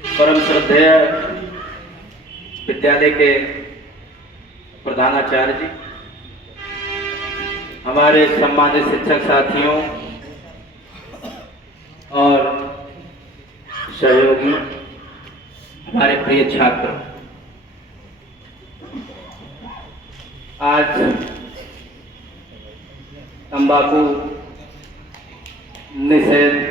परम श्रद्धेय विद्यालय के प्रधानाचार्य जी, हमारे सम्मानित शिक्षक साथियों और सहयोगी, हमारे प्रिय छात्र, आज तंबाकू निषेध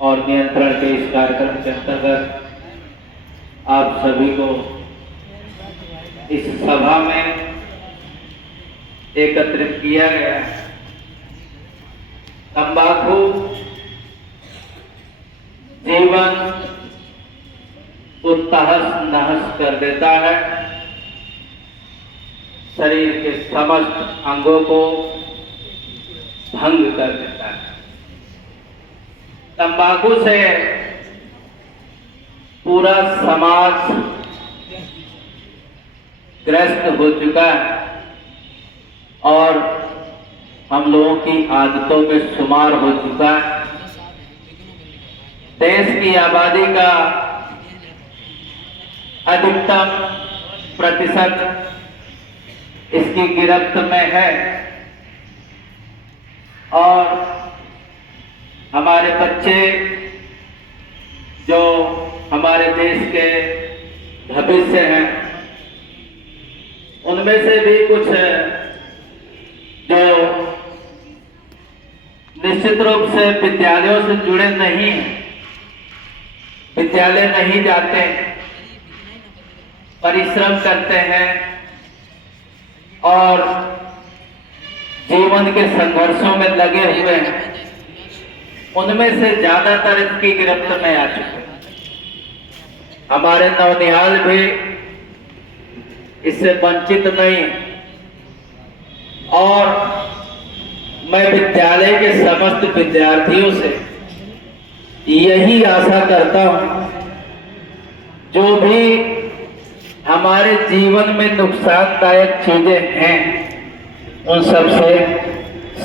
और नियंत्रण के इस कार्यक्रम के अंतर्गत आप सभी को इस सभा में एकत्रित किया गया है। तंबाकू जीवन को तहस नहस कर देता है, शरीर के समस्त अंगों को भंग कर देता है। तंबाकू से पूरा समाज ग्रस्त हो चुका है और हम लोगों की आदतों में शुमार हो चुका है। देश की आबादी का अधिकतम प्रतिशत इसकी गिरफ्त में है और हमारे बच्चे जो हमारे देश के भविष्य हैं, उनमें से भी कुछ जो निश्चित रूप से विद्यालयों से जुड़े नहीं हैं, विद्यालय नहीं जाते, परिश्रम करते हैं और जीवन के संघर्षों में लगे हुए हैं, उनमें से ज्यादातर इसकी गिरफ्त में आ चुके हैं। हमारे नवनिहाल भी इससे वंचित नहीं और मैं विद्यालय के समस्त विद्यार्थियों से यही आशा करता हूं, जो भी हमारे जीवन में नुकसानदायक चीजें हैं उन सब से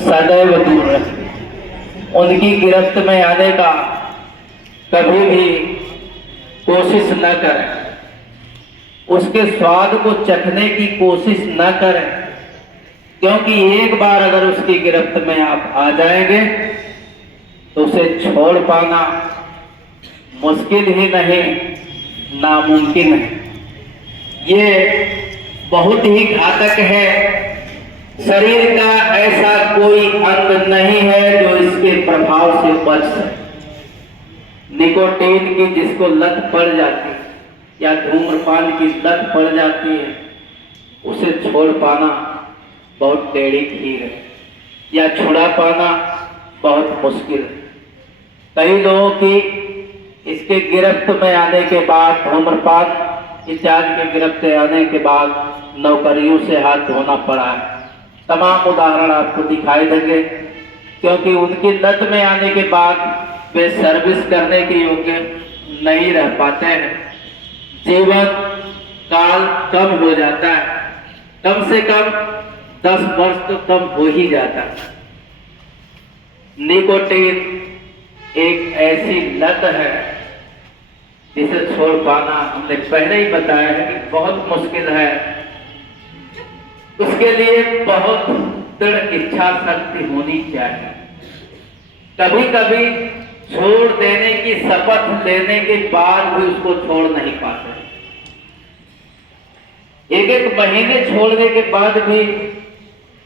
सदैव दूर रहें। उनकी गिरफ्त में आने का कभी भी कोशिश न करें, उसके स्वाद को चखने की कोशिश न करें, क्योंकि एक बार अगर उसकी गिरफ्त में आप आ जाएंगे तो उसे छोड़ पाना मुश्किल ही नहीं, नामुमकिन है। ये बहुत ही घातक है। शरीर का ऐसा कोई अंग नहीं है जो इसके प्रभाव से बच सके। निकोटीन की जिसको लत पड़ जाती है या धूम्रपान की लत पड़ जाती है, उसे छोड़ पाना बहुत टेढ़ी खीर है या छुड़ा पाना बहुत मुश्किल है। कई लोगों की इसके गिरफ्त में आने के बाद, धूम्रपान इत्यादि के गिरफ्त में आने के बाद नौकरियों से हाथ धोना पड़ा है। तमाम उदाहरण आपको दिखाई देंगे, क्योंकि उनकी लत में आने के बाद वे सर्विस करने के योग्य नहीं रह पाते हैं। जीवन काल कम हो जाता है, कम से कम 10 वर्ष तो कम हो ही जाता है। निकोटीन एक ऐसी लत है जिसे छोड़ पाना, हमने पहले ही बताया है कि बहुत मुश्किल है। उसके लिए बहुत दृढ़ इच्छा शक्ति होनी चाहिए। कभी कभी छोड़ देने की शपथ लेने के बाद भी उसको छोड़ नहीं पाते। एक एक महीने छोड़ने के बाद भी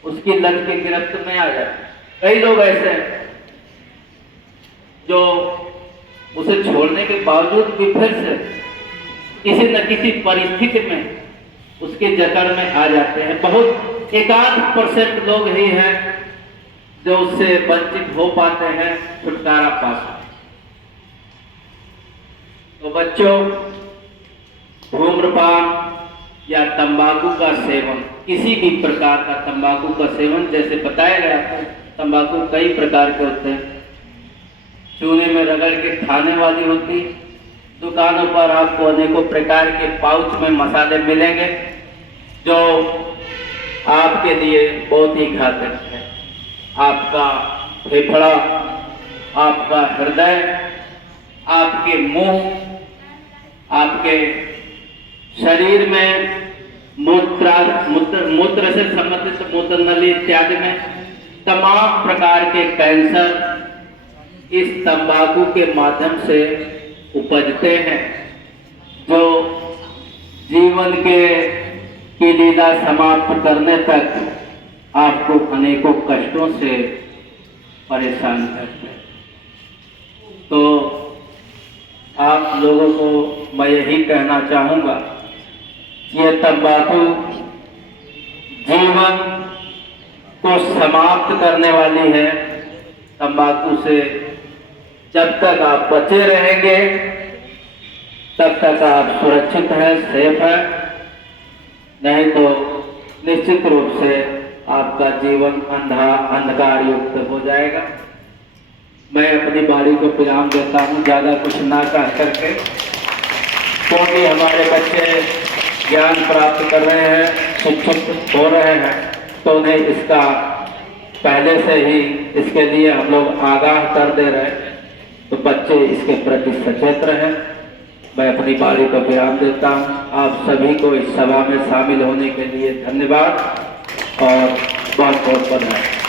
उसकी लत की गिरफ्त में आ जाते। कई लोग ऐसे हैं जो उसे छोड़ने के बावजूद भी फिर से किसी न किसी परिस्थिति में उसके जकड़ में आ जाते हैं। बहुत एकाध % लोग ही हैं जो उससे वंचित हो पाते हैं, छुटकारा पा सकते। तो बच्चों, धूम्रपान या तंबाकू का सेवन, किसी भी प्रकार का तंबाकू का सेवन, जैसे बताया गया था, तंबाकू कई प्रकार के होते हैं। चूने में रगड़ के खाने वाली होती, दुकानों पर आपको अनेकों प्रकार के पाउच में मसाले मिलेंगे जो आपके लिए बहुत ही घातक है। आपका फेफड़ा, आपका हृदय, आपके मुंह आपके शरीर में मूत्र से संबंधित मूत्र नली इत्यादि में तमाम प्रकार के कैंसर इस तंबाकू के माध्यम से उपजते हैं, जो जीवन की लीला समाप्त करने तक आपको अनेकों कष्टों से परेशान करते हैं। तो आप लोगों को मैं यही कहना चाहूँगा, ये तंबाकू जीवन को समाप्त करने वाली है। तंबाकू से जब तक आप बचे रहेंगे तब तक आप सुरक्षित हैं, सेफ हैं, नहीं तो निश्चित रूप से आपका जीवन अंधकार युक्त हो जाएगा। मैं अपनी बाड़ी को विराम देता हूँ, ज़्यादा कुछ ना कह करके, क्योंकि हमारे बच्चे ज्ञान प्राप्त कर रहे हैं, शिक्षित हो रहे हैं, तो उन्हें इसका पहले से ही इसके लिए हम लोग आगाह कर दे रहे हैं, तो बच्चे इसके प्रति सचेत रहें। मैं अपनी बारी को विराम देता हूँ। आप सभी को इस सभा में शामिल होने के लिए धन्यवाद और बहुत बहुत बधाई।